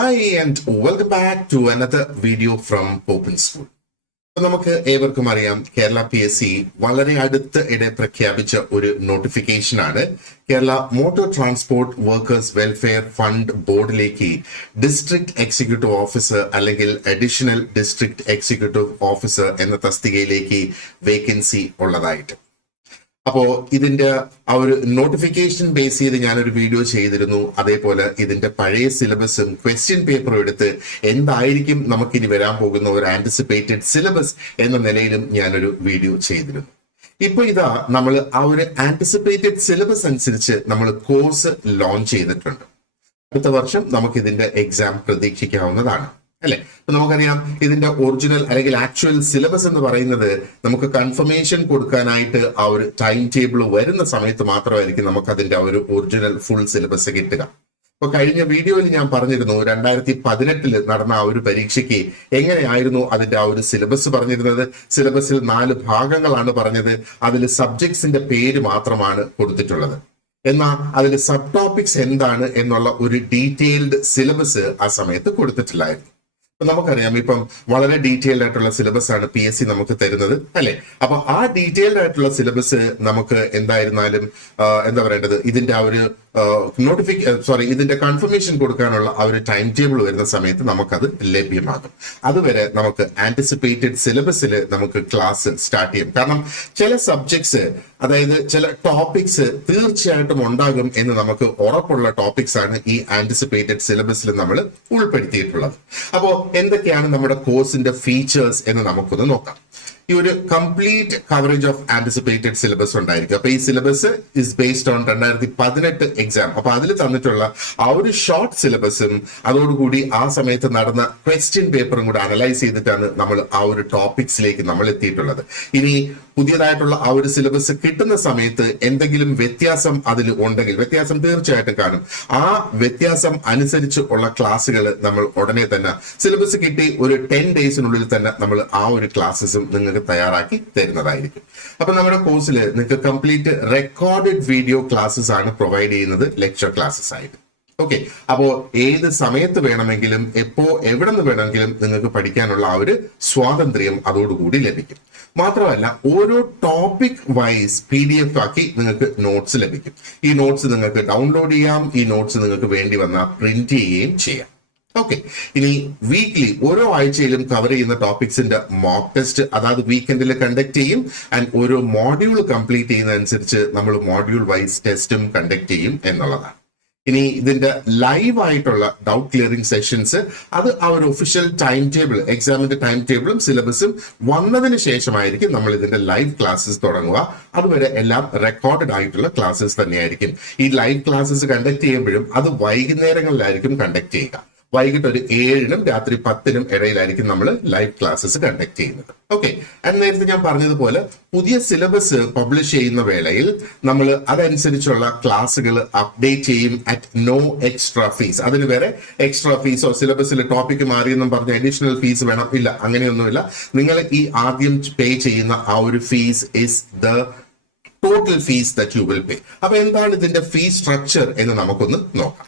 Hi and welcome back to another video from Open School. നമുക്ക് ഏവർക്കും അറിയാം Kerala PSC വളരെ അടുത്തിടെ പ്രഖ്യാപിച്ച ഒരു നോട്ടിഫിക്കേഷൻ ആണ്. Kerala motor transport workers welfare fund ബോർഡിലേക്ക് ഡിസ്ട്രിക്ട് എക്സിക്യൂട്ടീവ് ഓഫീസർ അല്ലെങ്കിൽ അഡീഷണൽ ഡിസ്ട്രിക്ട് എക്സിക്യൂട്ടീവ് ഓഫീസർ എന്ന തസ്തികയിലേക്ക് വേക്കൻസി ഉള്ളതായിട്ട്. അപ്പോ ഇതിന്റെ ആ ഒരു നോട്ടിഫിക്കേഷൻ ബേസ് ചെയ്ത് ഞാനൊരു വീഡിയോ ചെയ്തിരുന്നു. അതേപോലെ ഇതിന്റെ പഴയ സിലബസും ക്വസ്റ്റ്യൻ പേപ്പറും എടുത്ത് എന്തായിരിക്കും നമുക്കിനി വരാൻ പോകുന്ന ഒരു ആന്റിസിപ്പേറ്റഡ് സിലബസ് എന്ന നിലയിലും ഞാനൊരു വീഡിയോ ചെയ്തിരുന്നു. ഇപ്പൊ ഇതാ നമ്മൾ ആ ഒരു ആന്റിസിപ്പേറ്റഡ് സിലബസ് അനുസരിച്ച് നമ്മൾ കോഴ്സ് ലോഞ്ച് ചെയ്തിട്ടുണ്ട്. അടുത്ത വർഷം നമുക്ക് ഇതിന്റെ എക്സാം പ്രതീക്ഷിക്കാവുന്നതാണ് അല്ലെ. അപ്പൊ നമുക്കറിയാം ഇതിന്റെ ഒറിജിനൽ അല്ലെങ്കിൽ ആക്ച്വൽ സിലബസ് എന്ന് പറയുന്നത് നമുക്ക് കൺഫർമേഷൻ കൊടുക്കാനായിട്ട് ആ ഒരു ടൈം ടേബിൾ വരുന്ന സമയത്ത് മാത്രമായിരിക്കും നമുക്ക് അതിന്റെ ആ ഒരു ഒറിജിനൽ ഫുൾ സിലബസ് കിട്ടുക. അപ്പൊ കഴിഞ്ഞ വീഡിയോയിൽ ഞാൻ പറഞ്ഞിരുന്നു 2018 നടന്ന ആ ഒരു പരീക്ഷയ്ക്ക് എങ്ങനെയായിരുന്നു അതിന്റെ ആ ഒരു സിലബസ് പറഞ്ഞിരുന്നത്. സിലബസിൽ 4 ഭാഗങ്ങളാണ് പറഞ്ഞത്. അതിൽ സബ്ജക്ട്സിന്റെ പേര് മാത്രമാണ് കൊടുത്തിട്ടുള്ളത്. എന്നാൽ അതിൽ സബ് ടോപ്പിക്സ് എന്താണ് എന്നുള്ള ഒരു ഡീറ്റെയിൽഡ് സിലബസ് ആ സമയത്ത് കൊടുത്തിട്ടില്ലായിരുന്നു. നമുക്കറിയാം ഇപ്പം വളരെ ഡീറ്റെയിൽഡ് ആയിട്ടുള്ള സിലബസ് ആണ് PSC നമുക്ക് തരുന്നത് അല്ലെ. അപ്പൊ ആ ഡീറ്റെയിൽഡ് ആയിട്ടുള്ള സിലബസ് നമുക്ക് എന്തായിരുന്നാലും എന്താ പറയേണ്ടത്, ഇതിന്റെ ആ ഒരു ഇതിന്റെ കൺഫർമേഷൻ കൊടുക്കാനുള്ള ആ ഒരു ടൈം ടേബിൾ വരുന്ന സമയത്ത് നമുക്കത് ലഭ്യമാകും. അതുവരെ നമുക്ക് ആന്റിസിപ്പേറ്റഡ് സിലബസിൽ നമുക്ക് ക്ലാസ് സ്റ്റാർട്ട് ചെയ്യും. കാരണം ചില സബ്ജക്ട്സ്, അതായത് ചില ടോപ്പിക്സ് തീർച്ചയായിട്ടും ഉണ്ടാകും എന്ന് നമുക്ക് ഉറപ്പുള്ള ടോപ്പിക്സ് ആണ് ഈ ആന്റിസിപ്പേറ്റഡ് സിലബസിൽ നമ്മൾ ഉൾപ്പെടുത്തിയിട്ടുള്ളത്. അപ്പോ എന്തൊക്കെയാണ് നമ്മുടെ കോഴ്സിന്റെ ഫീച്ചേഴ്സ് എന്ന് നമുക്കൊന്ന് നോക്കാം. ഈ ഒരു complete coverage of anticipated syllabus ഉണ്ടായിരിക്കും. അപ്പൊ ഈ syllabus is based on 2018 exam. അപ്പൊ അതിൽ തന്നിട്ടുള്ള ആ ഒരു ഷോർട്ട് സിലബസും അതോടുകൂടി ആ സമയത്ത് നടന്ന ക്വസ്റ്റ്യൻ പേപ്പറും കൂടെ അനലൈസ് ചെയ്തിട്ടാണ് നമ്മൾ ആ ഒരു ടോപ്പിക്സിലേക്ക് നമ്മൾ എത്തിയിട്ടുള്ളത്. ഇനി പുതിയതായിട്ടുള്ള ആ ഒരു സിലബസ് കിട്ടുന്ന സമയത്ത് എന്തെങ്കിലും വ്യത്യാസം അതിൽ ഉണ്ടെങ്കിൽ, വ്യത്യാസം തീർച്ചയായിട്ടും കാണും. ആ വ്യത്യാസം അനുസരിച്ച് ഉള്ള ക്ലാസ്സുകൾ നമ്മൾ ഉടനെ തന്നെ സിലബസ് കിട്ടി ഒരു 10 ഡേയ്സിനുള്ളിൽ തന്നെ നമ്മൾ ആ ഒരു ക്ലാസ്സസും നിങ്ങൾക്ക് തയ്യാറാക്കി തരുന്നതായിരിക്കും. അപ്പൊ നമ്മുടെ കോഴ്സിൽ നിങ്ങൾക്ക് കംപ്ലീറ്റ് റെക്കോർഡഡ് വീഡിയോ ക്ലാസ്സസ് ആണ് പ്രൊവൈഡ് ചെയ്യുന്നത്, ലെക്ചർ ക്ലാസ്സസ് ആയിട്ട്. ഓക്കെ, അപ്പോ ഏത് സമയത്ത് വേണമെങ്കിലും എപ്പോ എവിടെ നിന്ന് വേണമെങ്കിലും നിങ്ങൾക്ക് പഠിക്കാനുള്ള ആ ഒരു സ്വാതന്ത്ര്യം അതോടുകൂടി ലഭിക്കും. മാത്രമല്ല ഓരോ ടോപ്പിക് വൈസ് PDF ആക്കി നിങ്ങൾക്ക് നോട്ട്സ് ലഭിക്കും. ഈ നോട്ട്സ് നിങ്ങൾക്ക് ഡൗൺലോഡ് ചെയ്യാം. ഈ നോട്ട്സ് നിങ്ങൾക്ക് വേണ്ടി വന്നാൽ പ്രിന്റ് ചെയ്യുകയും ചെയ്യാം. ഓക്കെ, ഇനി വീക്ക്ലി ഓരോ ആഴ്ചയിലും കവർ ചെയ്യുന്ന ടോപ്പിക്സിന്റെ മോക്ക് ടെസ്റ്റ് അതായത് വീക്കെൻഡിൽ കണ്ടക്ട് ചെയ്യും. ആൻഡ് ഓരോ മോഡ്യൂൾ കംപ്ലീറ്റ് ചെയ്യുന്നതനുസരിച്ച് നമ്മൾ മോഡ്യൂൾ വൈസ് ടെസ്റ്റും കണ്ടക്ട് ചെയ്യും എന്നുള്ളതാണ്. ഇനി ഇതിന്റെ ലൈവ് ആയിട്ടുള്ള ഡൗട്ട് ക്ലിയറിംഗ് സെഷൻസ് അത് ആ ഒരു ഒഫീഷ്യൽ ടൈം ടേബിൾ, എക്സാമിന്റെ ടൈം ടേബിളും സിലബസും വന്നതിന് ശേഷമായിരിക്കും നമ്മൾ ഇതിന്റെ ലൈവ് ക്ലാസ്സസ് തുടങ്ങുക. അതുവരെ എല്ലാം റെക്കോർഡഡ് ആയിട്ടുള്ള ക്ലാസ്സസ് തന്നെയായിരിക്കും. ഈ ലൈവ് ക്ലാസ്സസ് കണ്ടക്ട് ചെയ്യുമ്പോഴും അത് വൈകുന്നേരങ്ങളിലായിരിക്കും കണ്ടക്ട് ചെയ്യുക. വൈകിട്ട് ഒരു 7-നും രാത്രി 10-നും ഇടയിലായിരിക്കും നമ്മൾ ലൈവ് ക്ലാസ്സസ് കണ്ടക്ട് ചെയ്യുന്നത്. ഓക്കെ, നേരത്തെ ഞാൻ പറഞ്ഞതുപോലെ പുതിയ സിലബസ് പബ്ലിഷ് ചെയ്യുന്ന വേളയിൽ നമ്മൾ അതനുസരിച്ചുള്ള ക്ലാസ്സുകൾ അപ്ഡേറ്റ് ചെയ്യും അറ്റ് നോ എക്സ്ട്രാ ഫീസ്. അതിന് വേറെ എക്സ്ട്രാ ഫീസോ സിലബസിൽ ടോപ്പിക് മാറിയെന്നും പറഞ്ഞ അഡീഷണൽ ഫീസ് വേണം, ഇല്ല, അങ്ങനെയൊന്നുമില്ല. നിങ്ങൾ ഈ ആദ്യം പേ ചെയ്യുന്ന ആ ഒരു fees is the total fees that you will pay. അപ്പൊ എന്താണ് ഇതിന്റെ ഫീസ് സ്ട്രക്ചർ എന്ന് നമുക്കൊന്ന് നോക്കാം.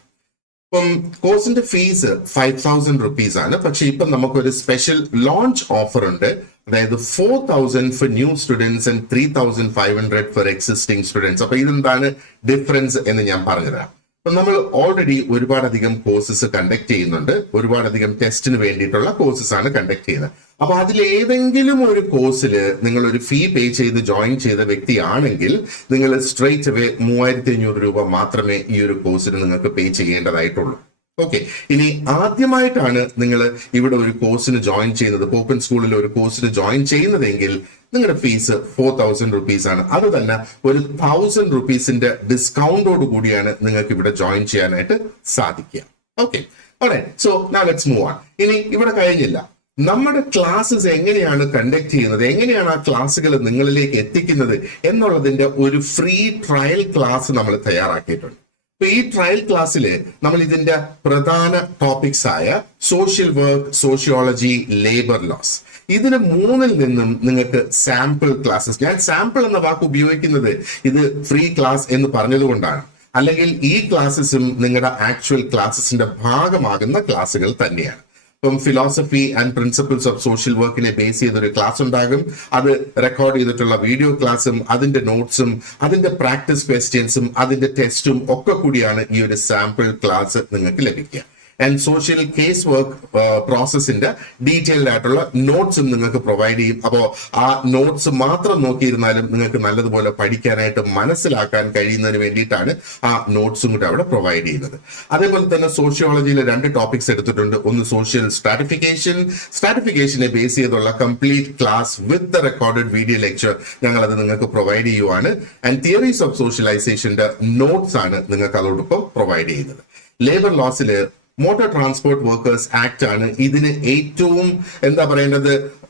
ഇപ്പം കോഴ്സിന്റെ ഫീസ് 5,000 rupees ആണ്. പക്ഷെ ഇപ്പം നമുക്കൊരു സ്പെഷ്യൽ ലോഞ്ച് ഓഫർ ഉണ്ട്. അതായത് 4,000 for new students and 3,500 for existing students. അപ്പൊ ഇതെന്താണ് ഡിഫറൻസ് എന്ന് ഞാൻ പറഞ്ഞുതരാം. അപ്പൊ നമ്മൾ ഓൾറെഡി ഒരുപാടധികം കോഴ്സസ് കണ്ടക്ട് ചെയ്യുന്നുണ്ട്. ഒരുപാടധികം ടെസ്റ്റിന് വേണ്ടിയിട്ടുള്ള കോഴ്സസ് ആണ് കണ്ടക്ട് ചെയ്യുന്നത്. അപ്പൊ അതിൽ ഏതെങ്കിലും ഒരു കോഴ്സിൽ നിങ്ങൾ ഒരു ഫീ പേ ചെയ്ത് ജോയിൻ ചെയ്ത വ്യക്തിയാണെങ്കിൽ നിങ്ങൾ സ്ട്രെയിറ്റ് അവേ 3,500 രൂപ മാത്രമേ ഈ ഒരു കോഴ്സിന് നിങ്ങൾക്ക് പേ ചെയ്യേണ്ടതായിട്ടുള്ളൂ. ഓക്കെ, ഇനി ആദ്യമായിട്ടാണ് നിങ്ങൾ ഇവിടെ ഒരു കോഴ്സിന് ജോയിൻ ചെയ്യുന്നത്, ഓപ്പൺ സ്കൂളിൽ ഒരു കോഴ്സിന് ജോയിൻ ചെയ്യുന്നതെങ്കിൽ നിങ്ങളുടെ ഫീസ് 4,000 rupees ആണ്. അത് തന്നെ ഒരു 1,000 rupeesന്റെ ഡിസ്കൗണ്ടോട് കൂടിയാണ് നിങ്ങൾക്ക് ഇവിടെ ജോയിൻ ചെയ്യാനായിട്ട് സാധിക്കുക. Okay, so now let's move on. ഇനി ഇവിടെ കഴിഞ്ഞില്ല, നമ്മുടെ ക്ലാസ്സസ് എങ്ങനെയാണ് കണ്ടക്ട് ചെയ്യുന്നത്, എങ്ങനെയാണ് ആ ക്ലാസ്സുകൾ നിങ്ങളിലേക്ക് എത്തിക്കുന്നത് എന്നുള്ളതിന്റെ ഒരു ഫ്രീ ട്രയൽ ക്ലാസ് നമ്മൾ തയ്യാറാക്കിയിട്ടുണ്ട്. അപ്പൊ ഈ ട്രയൽ ക്ലാസ്സിൽ നമ്മൾ ഇതിന്റെ പ്രധാന ടോപ്പിക്സ് ആയ social work, sociology, labour laws, ഇതിന് 3-ൽ നിന്നും നിങ്ങൾക്ക് സാമ്പിൾ ക്ലാസ്സസ്, ഞാൻ സാമ്പിൾ എന്ന വാക്ക് ഉപയോഗിക്കുന്നത് ഇത് ഫ്രീ ക്ലാസ് എന്ന് പറഞ്ഞതുകൊണ്ടാണ്. അല്ലെങ്കിൽ ഈ ക്ലാസ്സസും നിങ്ങളുടെ ആക്ച്വൽ ക്ലാസ്സസിന്റെ ഭാഗമാകുന്ന ക്ലാസ്സുകൾ തന്നെയാണ്. ഇപ്പം philosophy and principles of social വർക്കിനെ ബേസ് ചെയ്തൊരു ക്ലാസ് ഉണ്ടാകും. അത് റെക്കോർഡ് ചെയ്തിട്ടുള്ള വീഡിയോ ക്ലാസ്സും അതിന്റെ നോട്ട്സും അതിന്റെ പ്രാക്ടീസ് ക്വസ്റ്റ്യൻസും അതിന്റെ ടെസ്റ്റും ഒക്കെ കൂടിയാണ് ഈ ഒരു സാമ്പിൾ ക്ലാസ് നിങ്ങൾക്ക് ലഭിക്കുക. ആൻഡ് സോഷ്യൽ കേസ് വർക്ക് പ്രോസസ്സിന്റെ ഡീറ്റെയിൽഡ് ആയിട്ടുള്ള നോട്ട്സും നിങ്ങൾക്ക് പ്രൊവൈഡ് ചെയ്യും. അപ്പോൾ ആ നോട്ട്സ് മാത്രം നോക്കിയിരുന്നാലും നിങ്ങൾക്ക് നല്ലതുപോലെ പഠിക്കാനായിട്ട് മനസ്സിലാക്കാൻ കഴിയുന്നതിന് വേണ്ടിയിട്ടാണ് ആ നോട്ട്സും കൂടെ അവിടെ പ്രൊവൈഡ് ചെയ്യുന്നത്. അതേപോലെ തന്നെ സോഷ്യോളജിയിൽ 2 ടോപ്പിക്സ് എടുത്തിട്ടുണ്ട്. ഒന്ന് സോഷ്യൽ സ്ട്രാറ്റിഫിക്കേഷനെ ബേസ് ചെയ്തുള്ള complete class with the recorded video lecture ഞങ്ങൾ അത് നിങ്ങൾക്ക് പ്രൊവൈഡ് ചെയ്യുവാണ്. ആൻഡ് തിയറീസ് ഓഫ് സോഷ്യലൈസേഷന്റെ നോട്ട്സ് ആണ് നിങ്ങൾക്ക് അതോടൊപ്പം പ്രൊവൈഡ് ചെയ്യുന്നത്. ലേബർ ലോസിൽ മോട്ടോർ ട്രാൻസ്പോർട്ട് വർക്കേഴ്സ് ആക്ട് ആണ് ഇതിന് ഏറ്റവും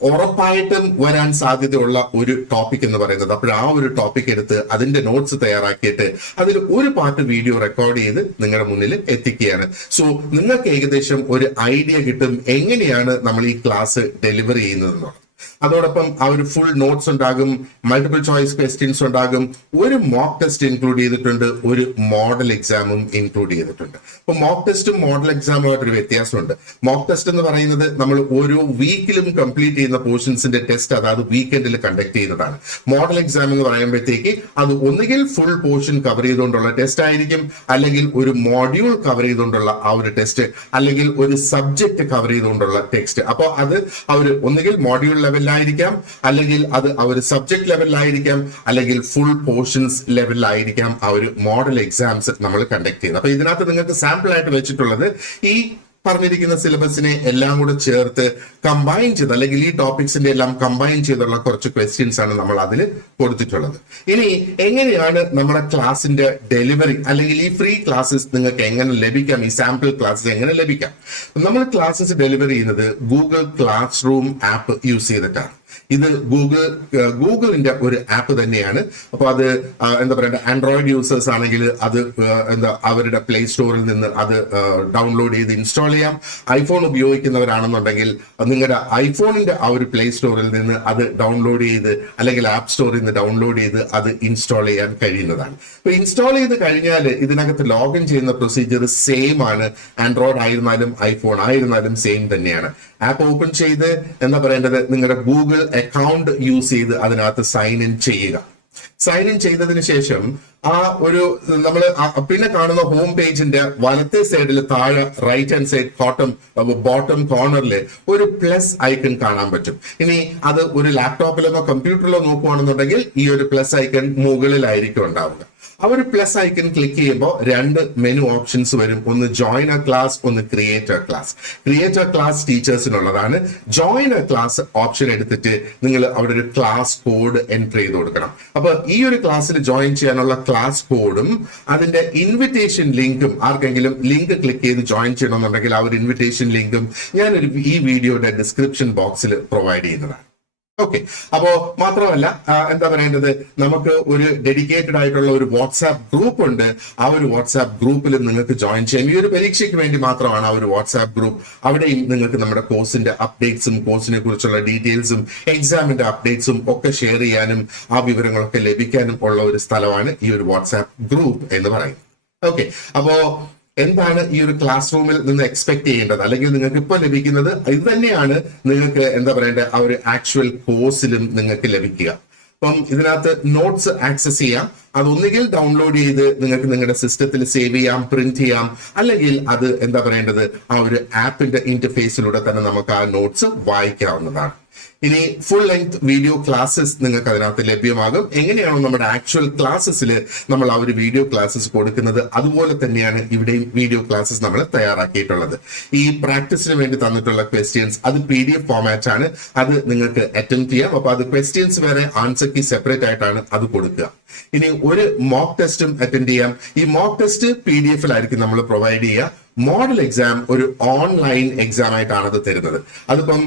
ഉറപ്പായിട്ടും വരാൻ സാധ്യതയുള്ള ഒരു ടോപ്പിക് എന്ന് പറയുന്നത്. അപ്പോൾ ആ ഒരു ടോപ്പിക് എടുത്ത് അതിന്റെ നോട്ട്സ് തയ്യാറാക്കിയിട്ട് അതിൽ ഒരു പാർട്ട് വീഡിയോ റെക്കോർഡ് ചെയ്ത് നിങ്ങളുടെ മുന്നിൽ എത്തിക്കുകയാണ്. സോ നിങ്ങൾക്ക് ഏകദേശം ഒരു ഐഡിയ കിട്ടും എങ്ങനെയാണ് നമ്മൾ ഈ ക്ലാസ് ഡെലിവർ ചെയ്യുന്നതെന്നുള്ളത്. അതോടൊപ്പം ആ ഒരു ഫുൾ നോട്ട്സ് ഉണ്ടാകും, മൾട്ടിപ്പിൾ ചോയ്സ് ക്വസ്റ്റ്യൻസ് ഉണ്ടാകും, ഒരു മോക്ക് ടെസ്റ്റ് ഇൻക്ലൂഡ് ചെയ്തിട്ടുണ്ട്, ഒരു മോഡൽ എക്സാമും ഇൻക്ലൂഡ് ചെയ്തിട്ടുണ്ട്. അപ്പൊ മോക്ക് ടെസ്റ്റും മോഡൽ എക്സാമുമായിട്ടൊരു വ്യത്യാസമുണ്ട്. മോക്ക് ടെസ്റ്റ് എന്ന് പറയുന്നത് നമ്മൾ ഓരോ വീക്കിലും കംപ്ലീറ്റ് ചെയ്യുന്ന പോർഷൻസിന്റെ ടെസ്റ്റ് അതായത് വീക്കെൻഡിൽ കണ്ടക്ട് ചെയ്യുന്നതാണ്. മോഡൽ എക്സാം എന്ന് പറയുമ്പോഴത്തേക്ക് അത് ഒന്നുകിൽ ഫുൾ പോർഷൻ കവർ ചെയ്തുകൊണ്ടുള്ള ടെസ്റ്റ് ആയിരിക്കും, അല്ലെങ്കിൽ ഒരു മോഡ്യൂൾ കവർ ചെയ്തുകൊണ്ടുള്ള ആ ഒരു ടെസ്റ്റ്, അല്ലെങ്കിൽ ഒരു സബ്ജക്ട് കവർ ചെയ്തുകൊണ്ടുള്ള ടെക്സ്റ്റ്. അപ്പോൾ അത് അവർ ഒന്നുകിൽ മോഡ്യൂൾ ലെവലിലായിരിക്കാം, അല്ലെങ്കിൽ അത് ആ ഒരു സബ്ജക്ട് ലെവലിലായിരിക്കാം, അല്ലെങ്കിൽ ഫുൾ പോർഷൻസ് ലെവലിലായിരിക്കാം ആ ഒരു മോഡൽ എക്സാംസ് നമ്മൾ കണ്ടക്ട് ചെയ്യുന്നത്. അപ്പൊ ഇതിനകത്ത് നിങ്ങൾക്ക് സാമ്പിൾ ആയിട്ട് വെച്ചിട്ടുള്ളത് ഈ പറഞ്ഞിരിക്കുന്ന സിലബസിനെ എല്ലാം കൂടെ ചേർത്ത് കമ്പൈൻ ചെയ്ത്, അല്ലെങ്കിൽ ഈ ടോപ്പിക്സിന്റെ എല്ലാം കമ്പൈൻ ചെയ്തുള്ള കുറച്ച് ക്വസ്റ്റ്യൻസ് ആണ് നമ്മൾ അതിൽ കൊടുത്തിട്ടുള്ളത്. ഇനി എങ്ങനെയാണ് നമ്മുടെ ക്ലാസിന്റെ ഡെലിവറി, അല്ലെങ്കിൽ ഈ ഫ്രീ ക്ലാസ്സസ് നിങ്ങൾക്ക് എങ്ങനെ ലഭിക്കാം, ഈ സാമ്പിൾ ക്ലാസ്സസ് എങ്ങനെ ലഭിക്കാം? നമ്മൾ ക്ലാസ്സസ് ഡെലിവറി ചെയ്യുന്നത് Google class room app use ചെയ്തിട്ടാണ്. ഇത് ഗൂഗിളിന്റെ ഒരു ആപ്പ് തന്നെയാണ്. അപ്പൊ അത് ആൻഡ്രോയിഡ് യൂസേഴ്സ് ആണെങ്കിൽ അത് അവരുടെ പ്ലേ സ്റ്റോറിൽ നിന്ന് അത് ഡൗൺലോഡ് ചെയ്ത് ഇൻസ്റ്റാൾ ചെയ്യാം. ഐഫോൺ ഉപയോഗിക്കുന്നവരാണെന്നുണ്ടെങ്കിൽ നിങ്ങളുടെ ഐഫോണിന്റെ ആ ഒരു പ്ലേ സ്റ്റോറിൽ നിന്ന് അത് ഡൗൺലോഡ് ചെയ്ത്, അല്ലെങ്കിൽ ആപ്പ് സ്റ്റോറിൽ നിന്ന് ഡൗൺലോഡ് ചെയ്ത് അത് ഇൻസ്റ്റാൾ ചെയ്യാൻ കഴിയുന്നതാണ്. അപ്പൊ ഇൻസ്റ്റാൾ ചെയ്ത് കഴിഞ്ഞാൽ ഇതിനകത്ത് ലോഗിൻ ചെയ്യുന്ന പ്രൊസീജിയർ സെയിം ആണ്. ആൻഡ്രോയിഡ് ആയിരുന്നാലും ഐഫോൺ ആയിരുന്നാലും സെയിം തന്നെയാണ്. ആപ്പ് ഓപ്പൺ ചെയ്ത് നിങ്ങളുടെ ഗൂഗിൾ അക്കൗണ്ട് യൂസ് ചെയ്ത് അതിനകത്ത് സൈൻ ഇൻ ചെയ്യുക. സൈൻ ഇൻ ചെയ്തതിന് ശേഷം ആ ഒരു നമ്മൾ പിന്നെ കാണുന്ന ഹോം പേജിന്റെ വലത്തെ സൈഡിൽ താഴെ റൈറ്റ് ഹാൻഡ് സൈഡ് ബോട്ടം കോർണറിൽ ഒരു പ്ലസ് ഐക്കൺ കാണാൻ പറ്റും. ഇനി അത് ഒരു ലാപ്ടോപ്പിലോ കമ്പ്യൂട്ടറിലോ നോക്കുകയാണെന്നുണ്ടെങ്കിൽ ഈ ഒരു പ്ലസ് ഐക്കൺ മുകളിലായിരിക്കും ഉണ്ടാവുക. ആ ഒരു പ്ലസ് ഐക്കൺ ക്ലിക്ക് ചെയ്യുമ്പോൾ 2 മെനു ഓപ്ഷൻസ് വരും. ഒന്ന് ജോയിൻ എ ക്ലാസ്, ഒന്ന് create a class. Create a class ടീച്ചേഴ്സിനുള്ളതാണ്. ജോയിൻ എ ക്ലാസ് ഓപ്ഷൻ എടുത്തിട്ട് നിങ്ങൾ അവിടെ ഒരു ക്ലാസ് കോഡ് എൻറ്റർ ചെയ്ത് കൊടുക്കണം. അപ്പൊ ഈ ഒരു ക്ലാസ്സിൽ ജോയിൻ ചെയ്യാനുള്ള ക്ലാസ് കോഡും അതിന്റെ ഇൻവിറ്റേഷൻ ലിങ്കും, ആർക്കെങ്കിലും ലിങ്ക് ക്ലിക്ക് ചെയ്ത് ജോയിൻ ചെയ്യണമെന്നുണ്ടെങ്കിൽ ആ ഒരു ഇൻവിറ്റേഷൻ ലിങ്കും ഞാനൊരു ഈ വീഡിയോയുടെ ഡിസ്ക്രിപ്ഷൻ ബോക്സിൽ പ്രൊവൈഡ് ചെയ്യുന്നതാണ്. ഓക്കെ, അപ്പോ മാത്രമല്ല നമുക്ക് ഒരു ഡെഡിക്കേറ്റഡ് ആയിട്ടുള്ള ഒരു വാട്സാപ്പ് ഗ്രൂപ്പ് ഉണ്ട്. ആ ഒരു വാട്സാപ്പ് ഗ്രൂപ്പിൽ നിങ്ങൾക്ക് ജോയിൻ ചെയ്യാം. ഈ ഒരു പരീക്ഷയ്ക്ക് വേണ്ടി മാത്രമാണ് ആ ഒരു വാട്സാപ്പ് ഗ്രൂപ്പ്. അവിടെയും നിങ്ങൾക്ക് നമ്മുടെ കോഴ്സിന്റെ അപ്ഡേറ്റ്സും കോഴ്സിനെ കുറിച്ചുള്ള ഡീറ്റെയിൽസും എക്സാമിന്റെ അപ്ഡേറ്റ്സും ഒക്കെ ഷെയർ ചെയ്യാനും ആ വിവരങ്ങളൊക്കെ ലഭിക്കാനും ഉള്ള ഒരു സ്ഥലമാണ് ഈ ഒരു വാട്സാപ്പ് ഗ്രൂപ്പ് എന്ന് പറയുന്നത്. ഓക്കെ, അപ്പോ എന്താണ് ഈ ഒരു ക്ലാസ് റൂമിൽ നിന്ന് എക്സ്പെക്ട് ചെയ്യേണ്ടത്, അല്ലെങ്കിൽ നിങ്ങൾക്ക് ഇപ്പോൾ ലഭിക്കുന്നത് ഇത് തന്നെയാണ് നിങ്ങൾക്ക് ആ ഒരു ആക്ച്വൽ കോഴ്സിലും നിങ്ങൾക്ക് ലഭിക്കുക. അപ്പം ഇതിനകത്ത് നോട്ട്സ് ആക്സസ് ചെയ്യാം. അതൊന്നുകിൽ ഡൗൺലോഡ് ചെയ്ത് നിങ്ങൾക്ക് നിങ്ങളുടെ സിസ്റ്റത്തിൽ സേവ് ചെയ്യാം, പ്രിന്റ് ചെയ്യാം, അല്ലെങ്കിൽ അത് ആ ഒരു ആപ്പിന്റെ ഇന്റർഫേസിലൂടെ തന്നെ നമുക്ക് ആ നോട്ട്സ് വായിക്കാവുന്നതാണ്. ഇനി ഫുൾ ലെങ്ത് വീഡിയോ ക്ലാസ്സസ് നിങ്ങൾക്ക് അതിനകത്ത് ലഭ്യമാകും. എങ്ങനെയാണോ നമ്മുടെ ആക്ച്വൽ ക്ലാസ്സസിൽ നമ്മൾ ആ ഒരു വീഡിയോ ക്ലാസ്സസ് കൊടുക്കുന്നത്, അതുപോലെ തന്നെയാണ് ഇവിടെയും വീഡിയോ ക്ലാസ്സസ് നമ്മൾ തയ്യാറാക്കിയിട്ടുള്ളത്. ഈ പ്രാക്ടീസിന് വേണ്ടി തന്നിട്ടുള്ള ക്വസ്റ്റ്യൻസ് അത് PDF ഫോമാറ്റ് ആണ്. അത് നിങ്ങൾക്ക് അറ്റംപ്റ്റ് ചെയ്യാം. അപ്പൊ അത് ക്വസ്റ്റ്യൻസ് വേറെ, ആൻസർ കീ സെപ്പറേറ്റ് ആയിട്ടാണ് അത് കൊടുക്കുക. ഇനി ഒരു മോക്ക് ടെസ്റ്റും അറ്റൻഡ് ചെയ്യാം. ഈ മോക്ക് ടെസ്റ്റ് PDF-ലായിരിക്കും നമ്മൾ പ്രൊവൈഡ് ചെയ്യുക. മോഡൽ എക്സാം ഒരു ഓൺലൈൻ എക്സാം ആയിട്ടാണ് അത് തരുന്നത്. അതിപ്പം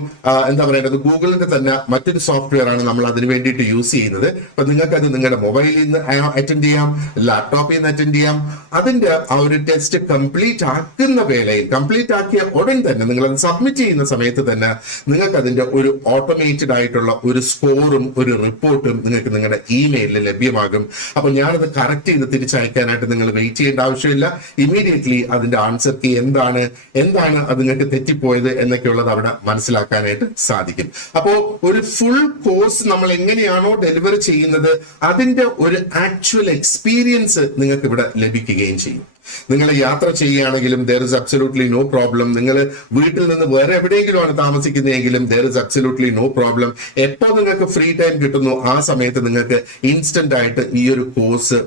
എന്താ പറയേണ്ടത്, ഗൂഗിളിന്റെ തന്നെ മറ്റൊരു സോഫ്റ്റ്വെയർ ആണ് നമ്മൾ അതിന് വേണ്ടിയിട്ട് യൂസ് ചെയ്യുന്നത്. അപ്പൊ നിങ്ങൾക്ക് അത് നിങ്ങളുടെ മൊബൈലിൽ നിന്ന് അറ്റൻഡ് ചെയ്യാം, ലാപ്ടോപ്പിൽ നിന്ന് അറ്റൻഡ് ചെയ്യാം. അതിന്റെ ആ ഒരു ടെസ്റ്റ് കംപ്ലീറ്റ് ആക്കുന്ന വേളയിൽ, കംപ്ലീറ്റ് ആക്കിയ ഉടൻ തന്നെ നിങ്ങൾ അത് സബ്മിറ്റ് ചെയ്യുന്ന സമയത്ത് തന്നെ നിങ്ങൾക്ക് അതിന്റെ ഒരു ഓട്ടോമേറ്റഡ് ആയിട്ടുള്ള ഒരു സ്കോറും ഒരു റിപ്പോർട്ടും നിങ്ങൾക്ക് നിങ്ങളുടെ ഇമെയിലിൽ ലഭ്യമാകും. അപ്പൊ ഞാനത് കറക്റ്റ് ചെയ്ത് തിരിച്ചയക്കാനായിട്ട് നിങ്ങൾ വെയിറ്റ് ചെയ്യേണ്ട ആവശ്യമില്ല. ഇമീഡിയറ്റ്ലി അതിന്റെ ആൻസർ കീ എന്താണ് അത് നിങ്ങൾക്ക് തെറ്റിപ്പോയത് എന്നൊക്കെയുള്ളത് അവിടെ മനസ്സിലാക്കാനായിട്ട് സാധിക്കും. അപ്പോ ഒരു ഫുൾ കോഴ്സ് നമ്മൾ എങ്ങനെയാണോ ഡെലിവർ ചെയ്യുന്നത് അതിന്റെ ഒരു ആക്ച്വൽ എക്സ്പീരിയൻസ് നിങ്ങൾക്ക് ഇവിടെ ലഭിക്കുകയും ചെയ്യും. നിങ്ങൾ യാത്ര ചെയ്യുകയാണെങ്കിലും there is absolutely no problem. നിങ്ങൾ വീട്ടിൽ നിന്ന് വേറെ എവിടെയെങ്കിലും ആണ് താമസിക്കുന്നതെങ്കിലും there is absolutely no problem. എപ്പോ നിങ്ങൾക്ക് ഫ്രീ ടൈം കിട്ടുന്നു ആ സമയത്ത് നിങ്ങൾക്ക് ഇൻസ്റ്റന്റ് ആയിട്ട് ഈ ഒരു കോഴ്സ്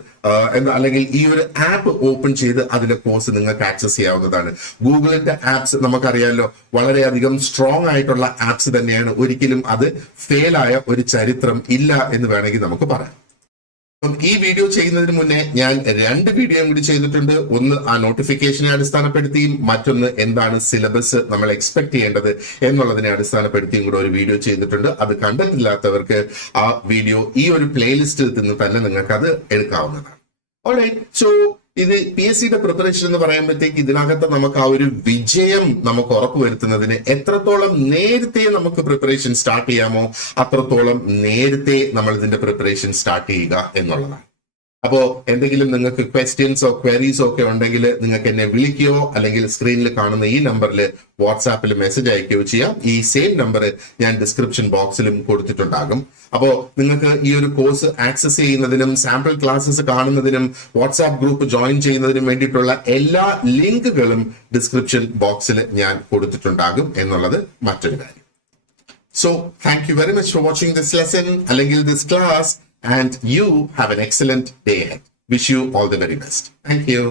അല്ലെങ്കിൽ ഈ ഒരു ആപ്പ് ഓപ്പൺ ചെയ്ത് അതിന്റെ കോഴ്സ് നിങ്ങൾക്ക് ആക്സസ് ചെയ്യാവുന്നതാണ്. ഗൂഗിളിന്റെ ആപ്സ് നമുക്കറിയാലോ, വളരെയധികം സ്ട്രോങ് ആയിട്ടുള്ള ആപ്സ് തന്നെയാണ്. ഒരിക്കലും അത് ഫെയിൽ ആയ ഒരു ചരിത്രം ഇല്ല എന്ന് വേണമെങ്കിൽ നമുക്ക് പറയാം. അപ്പം ഈ വീഡിയോ ചെയ്യുന്നതിന് മുന്നേ ഞാൻ 2 വീഡിയോ കൂടി ചെയ്തിട്ടുണ്ട്. ഒന്ന് ആ നോട്ടിഫിക്കേഷനെ അടിസ്ഥാനപ്പെടുത്തിയും മറ്റൊന്ന് എന്താണ് സിലബസ് നമ്മൾ എക്സ്പെക്ട് ചെയ്യേണ്ടത് എന്നുള്ളതിനെ അടിസ്ഥാനപ്പെടുത്തിയും കൂടെ ഒരു വീഡിയോ ചെയ്തിട്ടുണ്ട്. അത് കണ്ടിട്ടില്ലാത്തവർക്ക് ആ വീഡിയോ ഈ ഒരു പ്ലേലിസ്റ്റിൽ നിന്ന് തന്നെ നിങ്ങൾക്ക് അത് എടുക്കാവുന്നതാണ്. ഓൾറൈറ്റ്, സോ ഇത് PSC പ്രിപ്പറേഷൻ എന്ന് പറയുമ്പോഴത്തേക്ക് ഇതിനകത്ത് നമുക്ക് ആ ഒരു വിജയം നമുക്ക് ഉറപ്പുവരുത്തുന്നതിന് എത്രത്തോളം നേരത്തെ നമുക്ക് പ്രിപ്പറേഷൻ സ്റ്റാർട്ട് ചെയ്യാമോ അത്രത്തോളം നേരത്തെ നമ്മൾ ഇതിന്റെ പ്രിപ്പറേഷൻ സ്റ്റാർട്ട് ചെയ്യുക എന്നുള്ളതാണ്. അപ്പോ എന്തെങ്കിലും നിങ്ങൾക്ക് ക്വസ്റ്റ്യൻസോ ക്വയറീസോ ഒക്കെ ഉണ്ടെങ്കിൽ നിങ്ങൾക്ക് എന്നെ വിളിക്കുകയോ അല്ലെങ്കിൽ സ്ക്രീനിൽ കാണുന്ന ഈ നമ്പറിൽ വാട്സാപ്പിൽ മെസ്സേജ് അയക്കുകയോ ചെയ്യാം. ഈ സെയിം നമ്പർ ഞാൻ ഡിസ്ക്രിപ്ഷൻ ബോക്സിലും കൊടുത്തിട്ടുണ്ടാകും. അപ്പോ നിങ്ങൾക്ക് ഈ ഒരു കോഴ്സ് ആക്സസ് ചെയ്യുന്നതിനും സാമ്പിൾ ക്ലാസ്സസ് കാണുന്നതിനും വാട്സാപ്പ് ഗ്രൂപ്പ് ജോയിൻ ചെയ്യുന്നതിനും വേണ്ടിയിട്ടുള്ള എല്ലാ ലിങ്കുകളും ഡിസ്ക്രിപ്ഷൻ ബോക്സിൽ ഞാൻ കൊടുത്തിട്ടുണ്ടാകും എന്നുള്ളത് മറ്റൊരു കാര്യം. So thank you very much for watching this lesson അല്ലെങ്കിൽ this class, and you have an excellent day ahead. Wish you all the very best. Thank you.